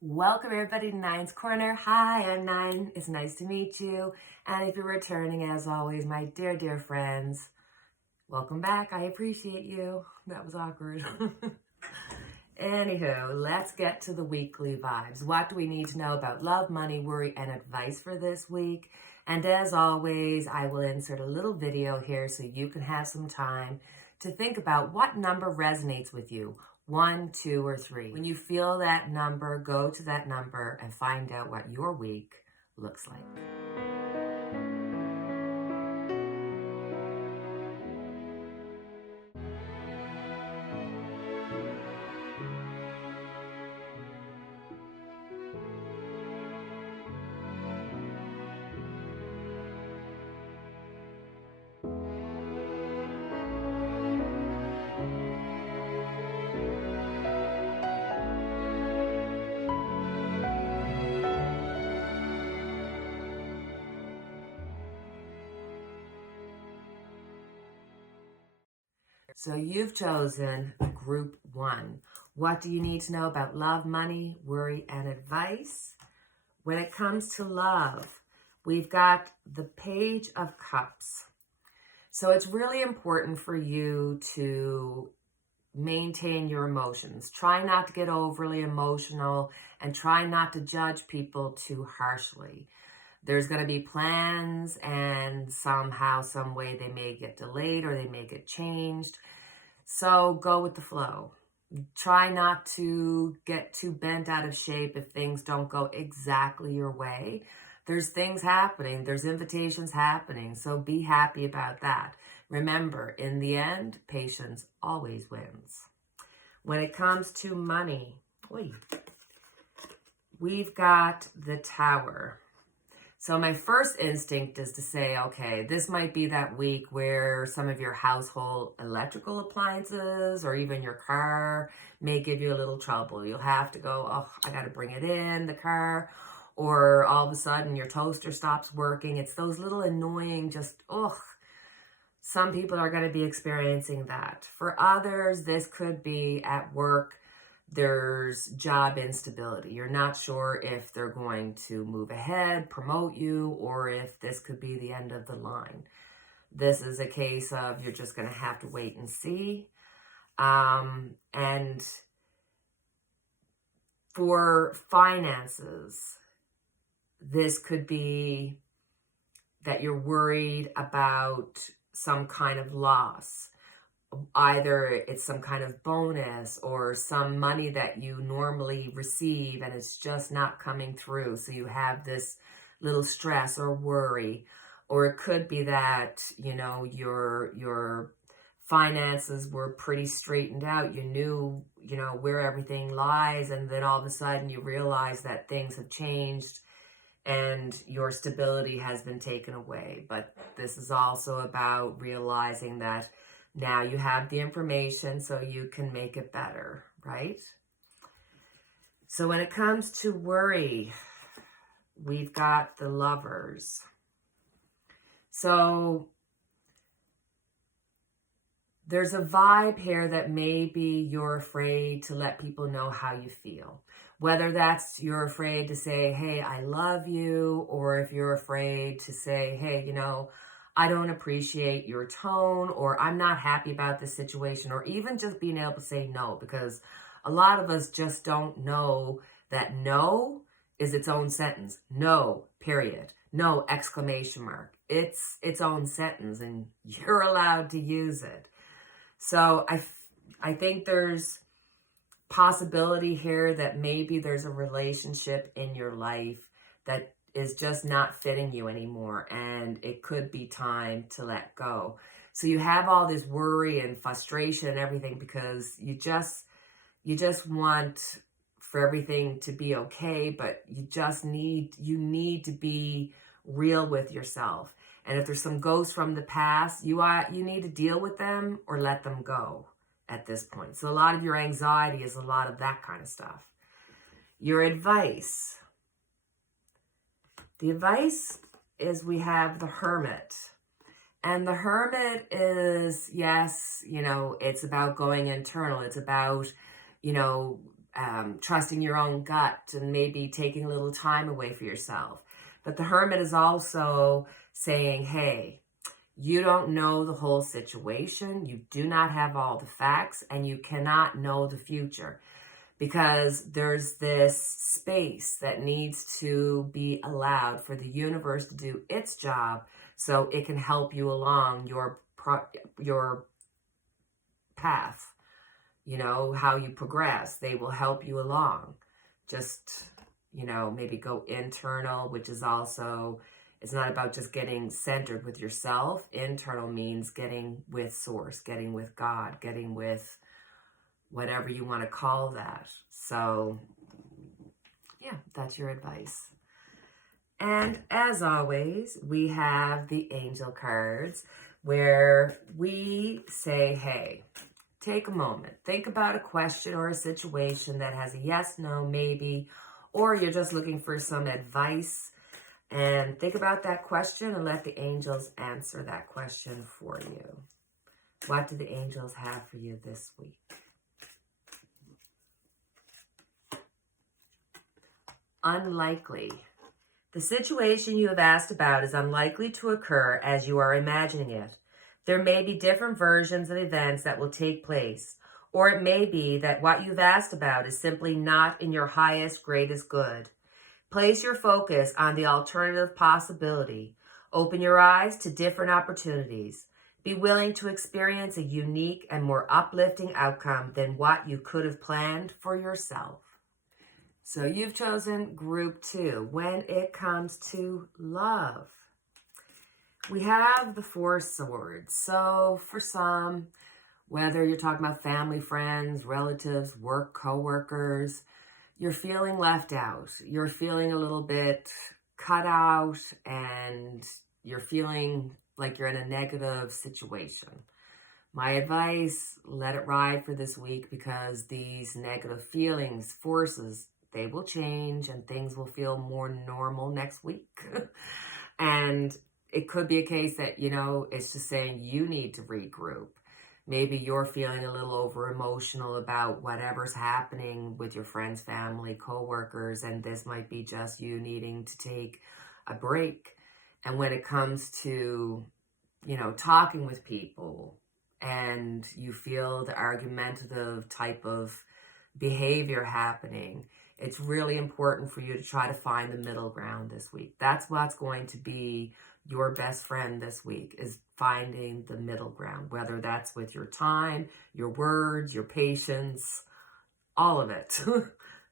Welcome everybody to Nine's Corner. Hi, I'm Nine. It's nice to meet you. And if you're returning, as always, my dear, dear friends, welcome back. I appreciate you. That was awkward. Anywho, let's get to the weekly vibes. What do we need to know about love, money, worry, and advice for this week? And as always, I will insert a little video here so you can have some time to think about what number resonates with you. 1, 2, or 3. When you feel that number, go to that number and find out what your week looks like. So you've chosen group 1. What do you need to know about love, money, worry, and advice? When it comes to love, we've got the Page of Cups. So it's really important for you to maintain your emotions. Try not to get overly emotional and try not to judge people too harshly. There's going to be plans and somehow, some way they may get delayed or they may get changed. So go with the flow. Try not to get too bent out of shape if things don't go exactly your way. There's things happening. There's invitations happening. So be happy about that. Remember, in the end, patience always wins. When it comes to money, we've got the Tower. So my first instinct is to say, okay, this might be that week where some of your household electrical appliances or even your car may give you a little trouble. You'll have to go, oh, I got to bring it in, the car. Or all of a sudden your toaster stops working. It's those little annoying, some people are going to be experiencing that. For others, this could be at work. There's job instability. You're not sure if they're going to move ahead, promote you, or if this could be the end of the line. This is a case of you're just going to have to wait and see. And for finances, this could be that you're worried about some kind of loss. Either it's some kind of bonus or some money that you normally receive and it's just not coming through. So you have this little stress or worry. Or it could be that, your finances were pretty straightened out. You knew, where everything lies. And then all of a sudden you realize that things have changed and your stability has been taken away. But this is also about realizing that now you have the information so you can make it better, right? So when it comes to worry, we've got the Lovers. So there's a vibe here that maybe you're afraid to let people know how you feel. Whether that's you're afraid to say, hey, I love you, or if you're afraid to say, hey, I don't appreciate your tone, or I'm not happy about this situation, or even just being able to say no, because a lot of us just don't know that no is its own sentence. No, period. No, exclamation mark. It's its own sentence, and you're allowed to use it. So I think there's possibility here that maybe there's a relationship in your life that is just not fitting you anymore, and it could be time to let go. So you have all this worry and frustration and everything because you just want for everything to be okay, but you need to be real with yourself. And if there's some ghosts from the past, you need to deal with them or let them go at this point. So a lot of your anxiety is a lot of that kind of stuff. Your advice. The advice is we have the Hermit. And the Hermit is, yes, it's about going internal. It's about, trusting your own gut and maybe taking a little time away for yourself. But the Hermit is also saying, hey, you don't know the whole situation. You do not have all the facts, and you cannot know the future, because there's this space that needs to be allowed for the universe to do its job so it can help you along your path. You know, how you progress. They will help you along. Just, you know, maybe go internal, which is also, it's not about just getting centered with yourself. Internal means getting with source, getting with God, getting with whatever you want to call that. So, yeah, that's your advice. And as always, we have the angel cards where we say, hey, take a moment. Think about a question or a situation that has a yes, no, maybe, or you're just looking for some advice. And think about that question and let the angels answer that question for you. What do the angels have for you this week? Unlikely. The situation you have asked about is unlikely to occur as you are imagining it. There may be different versions of events that will take place, or it may be that what you've asked about is simply not in your highest, greatest good. Place your focus on the alternative possibility. Open your eyes to different opportunities. Be willing to experience a unique and more uplifting outcome than what you could have planned for yourself. So you've chosen group 2. When it comes to love, we have the 4 swords. So for some, whether you're talking about family, friends, relatives, work, co-workers, you're feeling left out. You're feeling a little bit cut out, and you're feeling like you're in a negative situation. My advice, let it ride for this week, because these negative feelings, forces, they will change and things will feel more normal next week. And it could be a case that, you know, it's just saying you need to regroup. Maybe you're feeling a little over emotional about whatever's happening with your friends, family, co-workers, and this might be just you needing to take a break. And when it comes to, you know, talking with people and you feel the argumentative type of behavior happening, it's really important for you to try to find the middle ground this week. That's what's going to be your best friend this week, is finding the middle ground, whether that's with your time, your words, your patience, all of it.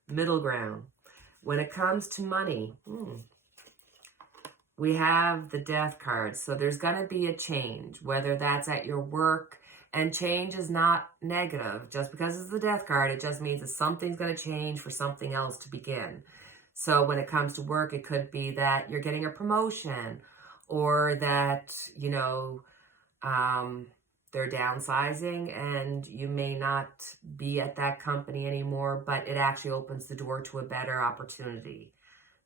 Middle ground. When it comes to money, we have the Death card. So there's going to be a change, whether that's at your work. And change is not negative. Just because it's the Death card, it just means that something's going to change for something else to begin. So when it comes to work, it could be that you're getting a promotion, or that, you know, they're downsizing and you may not be at that company anymore, but it actually opens the door to a better opportunity.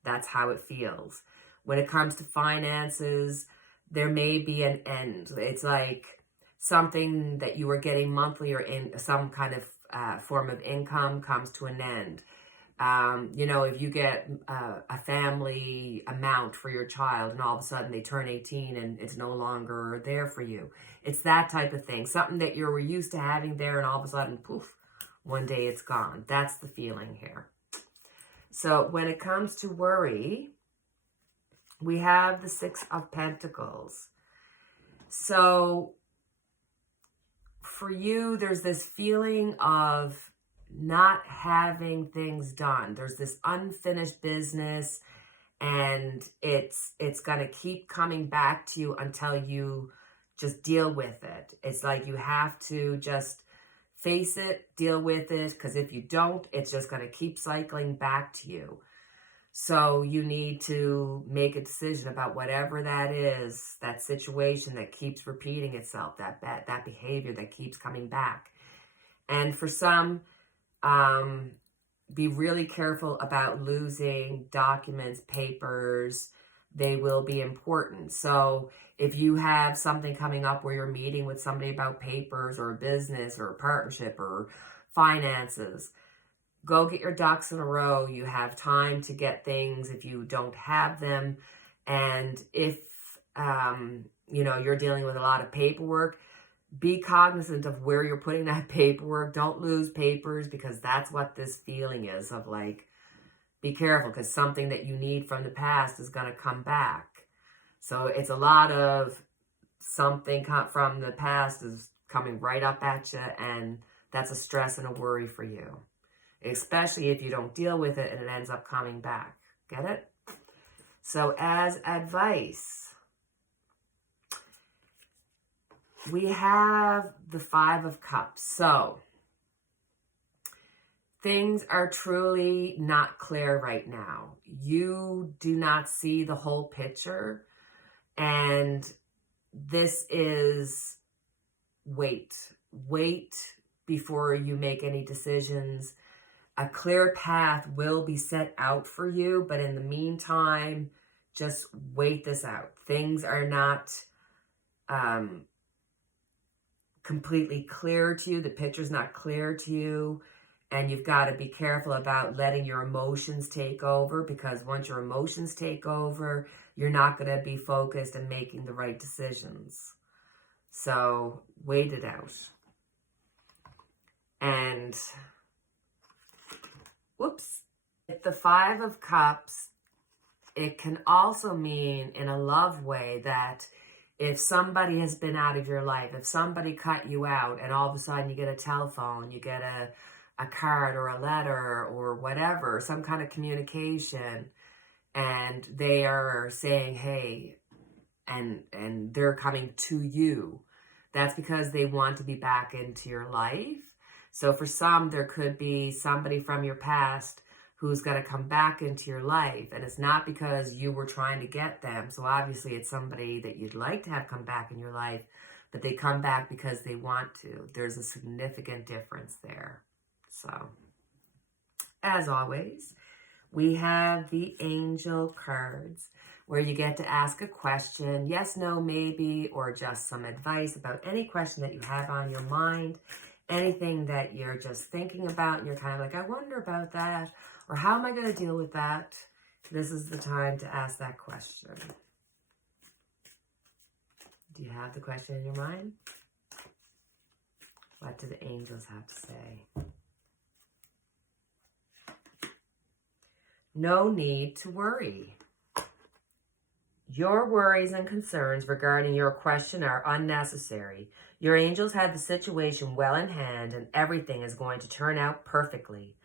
That's how it feels. When it comes to finances, there may be an end. It's like something that you were getting monthly or in some kind of form of income comes to an end. You know, if you get a family amount for your child and all of a sudden they turn 18 and it's no longer there for you. It's that type of thing. Something that you were used to having there and all of a sudden, poof, one day it's gone. That's the feeling here. So when it comes to worry, we have the 6 of Pentacles. So for you, there's this feeling of not having things done. There's this unfinished business, and it's going to keep coming back to you until you just deal with it. It's like you have to just face it, deal with it, because if you don't, it's just going to keep cycling back to you. So you need to make a decision about whatever that is, that situation that keeps repeating itself, that behavior that keeps coming back. And for some, be really careful about losing documents, papers. They will be important. So if you have something coming up where you're meeting with somebody about papers or a business or a partnership or finances, go get your ducks in a row. You have time to get things if you don't have them. And if, you're dealing with a lot of paperwork, be cognizant of where you're putting that paperwork. Don't lose papers, because that's what this feeling is of like, be careful, because something that you need from the past is going to come back. So it's a lot of something from the past is coming right up at you, and that's a stress and a worry for you, especially if you don't deal with it and it ends up coming back. Get it? So as advice, we have the 5 of Cups. So things are truly not clear right now. You do not see the whole picture. And this is wait before you make any decisions. A clear path will be set out for you, but in the meantime, just wait this out. Things are not completely clear to you. The picture's not clear to you. And you've got to be careful about letting your emotions take over, because once your emotions take over, you're not going to be focused and making the right decisions. So wait it out. And whoops, the 5 of Cups, it can also mean in a love way that if somebody has been out of your life, if somebody cut you out and all of a sudden you get a telephone, you get a card or a letter or whatever, some kind of communication, and they are saying, hey, and they're coming to you, that's because they want to be back into your life. So for some, there could be somebody from your past who's going to come back into your life, and it's not because you were trying to get them. So obviously it's somebody that you'd like to have come back in your life, but they come back because they want to. There's a significant difference there. So, as always, we have the angel cards, where you get to ask a question, yes, no, maybe, or just some advice about any question that you have on your mind, anything that you're just thinking about, and you're kind of like, I wonder about that, or how am I going to deal with that? This is the time to ask that question. Do you have the question in your mind? What do the angels have to say? No need to worry. Your worries and concerns regarding your question are unnecessary. Your angels have the situation well in hand, and everything is going to turn out perfectly.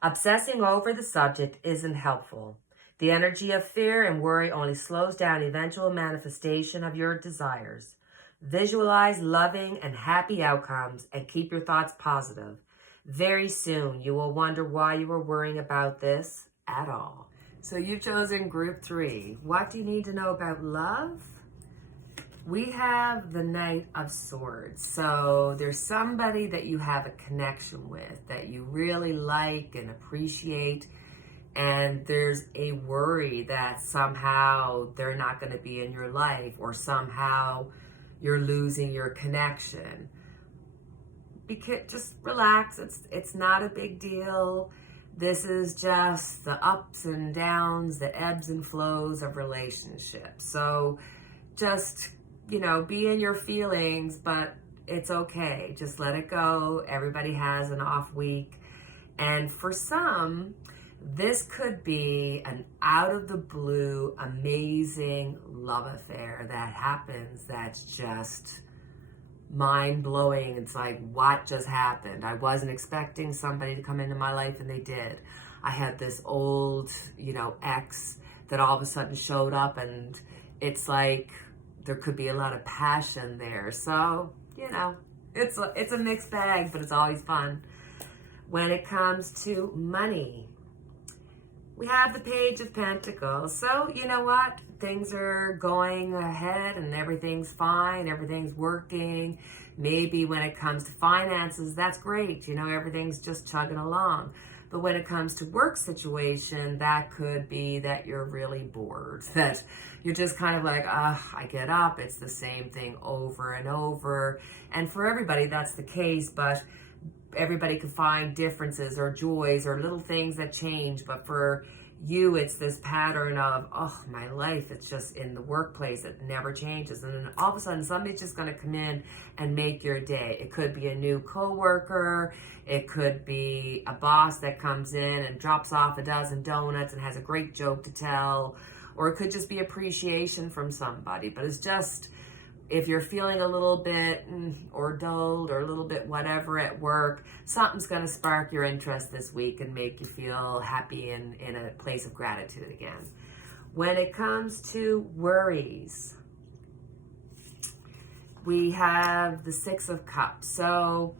Obsessing over the subject isn't helpful. The energy of fear and worry only slows down eventual manifestation of your desires. Visualize loving and happy outcomes and keep your thoughts positive. Very soon, you will wonder why you were worrying about this at all. So you've chosen group 3. What do you need to know about love? We have the Knight of Swords. So there's somebody that you have a connection with, that you really like and appreciate, and there's a worry that somehow they're not going to be in your life, or somehow you're losing your connection. Just relax. It's not a big deal. This is just the ups and downs, the ebbs and flows of relationships. So just, be in your feelings, but it's okay. Just let it go. Everybody has an off week. And for some, this could be an out of the blue, amazing love affair that happens that's just mind-blowing. It's like, what just happened? I wasn't expecting somebody to come into my life, and they did. I had this old, ex that all of a sudden showed up, and it's like there could be a lot of passion there. So, it's a mixed bag, but it's always fun. When it comes to money, we have the Page of Pentacles. So, you know what? Things are going ahead and everything's fine. Everything's working. Maybe when it comes to finances, that's great. Everything's just chugging along. But when it comes to work situation, that could be that you're really bored. That you're just kind of like, I get up. It's the same thing over and over. And for everybody, that's the case. But everybody could find differences or joys or little things that change, but for you, it's this pattern of, oh, my life, it's just in the workplace, it never changes. And then all of a sudden, somebody's just going to come in and make your day. It could be a new coworker. It could be a boss that comes in and drops off a dozen donuts and has a great joke to tell. Or it could just be appreciation from somebody. But it's just, if you're feeling a little bit or dulled or a little bit whatever at work, something's going to spark your interest this week and make you feel happy and in a place of gratitude again. When it comes to worries, we have the Six of Cups. So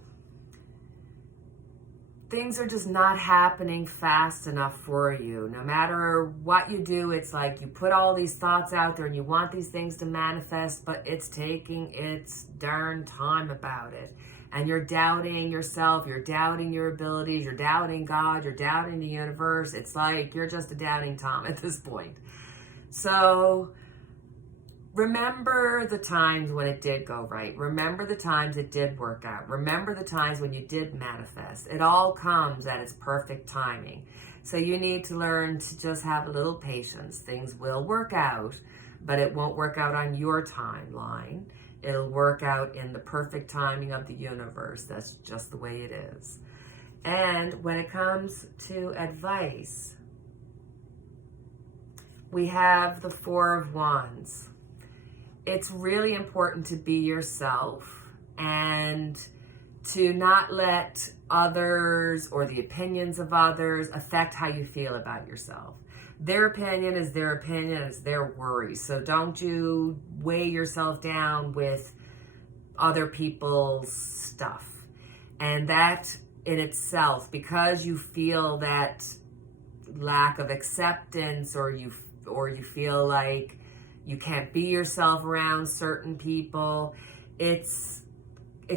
things are just not happening fast enough for you. No matter what you do, it's like you put all these thoughts out there and you want these things to manifest, but it's taking its darn time about it. And you're doubting yourself, you're doubting your abilities, you're doubting God, you're doubting the universe. It's like you're just a doubting Tom at this point. So remember the times when it did go right. Remember the times it did work out. Remember the times when you did manifest. It all comes at its perfect timing. So you need to learn to just have a little patience. Things will work out, but it won't work out on your timeline. It'll work out in the perfect timing of the universe. That's just the way it is. And when it comes to advice, we have the Four of Wands. It's really important to be yourself and to not let others or the opinions of others affect how you feel about yourself. Their opinion is their opinion, it's their worries. So don't you weigh yourself down with other people's stuff. And that in itself, because you feel that lack of acceptance or you feel like you can't be yourself around certain people, it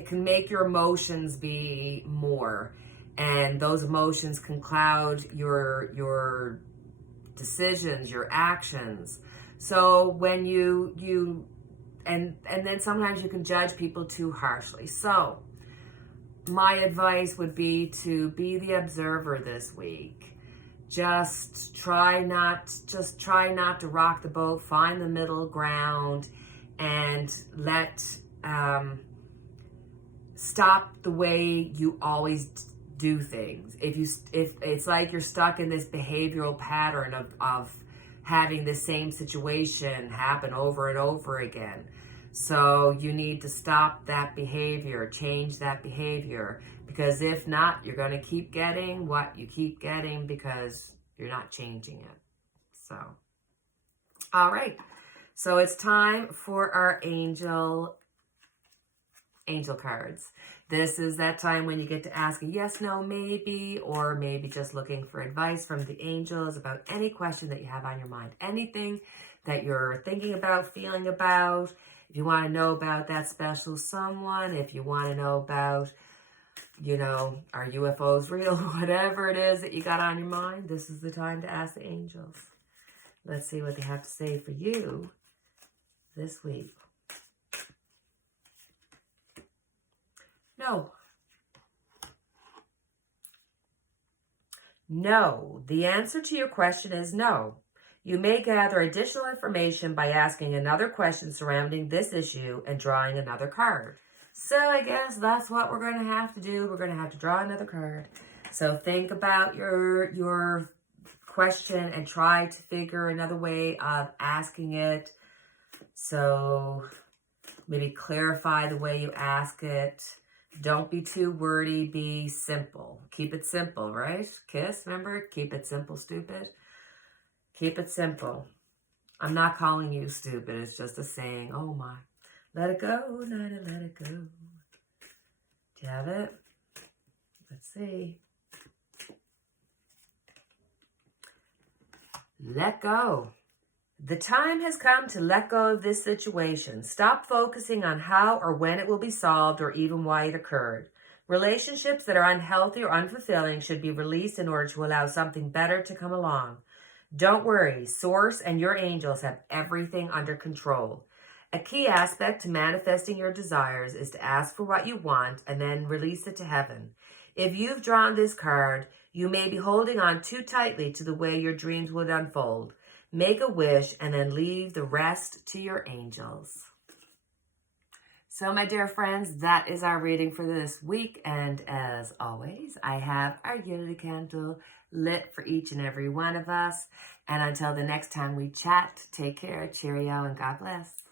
can make your emotions be more, and those emotions can cloud your decisions, your actions. So when you and then sometimes you can judge people too harshly. So my advice would be to be the observer this week. Just try not to rock the boat. Find the middle ground and stop the way you always do things. If it's like you're stuck in this behavioral pattern of having the same situation happen over and over again. So you need to stop that behavior, change that behavior, because if not, you're going to keep getting what you keep getting because you're not changing it. So, all right. So it's time for our angel cards. This is that time when you get to ask a yes, no, maybe, or maybe just looking for advice from the angels about any question that you have on your mind, anything that you're thinking about, feeling about. If you want to know about that special someone, if you want to know about, are UFOs real, whatever it is that you got on your mind, this is the time to ask the angels. Let's see what they have to say for you this week. No. No. The answer to your question is no. You may gather additional information by asking another question surrounding this issue and drawing another card. So I guess that's what we're going to have to do. We're going to have to draw another card. So think about your question and try to figure another way of asking it. So maybe clarify the way you ask it. Don't be too wordy. Be simple. Keep it simple, right? KISS, remember? Keep it simple, stupid. Keep it simple. I'm not calling you stupid. It's just a saying. Oh my. Let it go, let it go. Do you have it? Let's see. Let go. The time has come to let go of this situation. Stop focusing on how or when it will be solved or even why it occurred. Relationships that are unhealthy or unfulfilling should be released in order to allow something better to come along. Don't worry, Source and your angels have everything under control. A key aspect to manifesting your desires is to ask for what you want and then release it to heaven. If you've drawn this card, you may be holding on too tightly to the way your dreams would unfold. Make a wish and then leave the rest to your angels. So, my dear friends, that is our reading for this week. And as always, I have our unity candle lit for each and every one of us. And until the next time we chat, take care, cheerio, and God bless.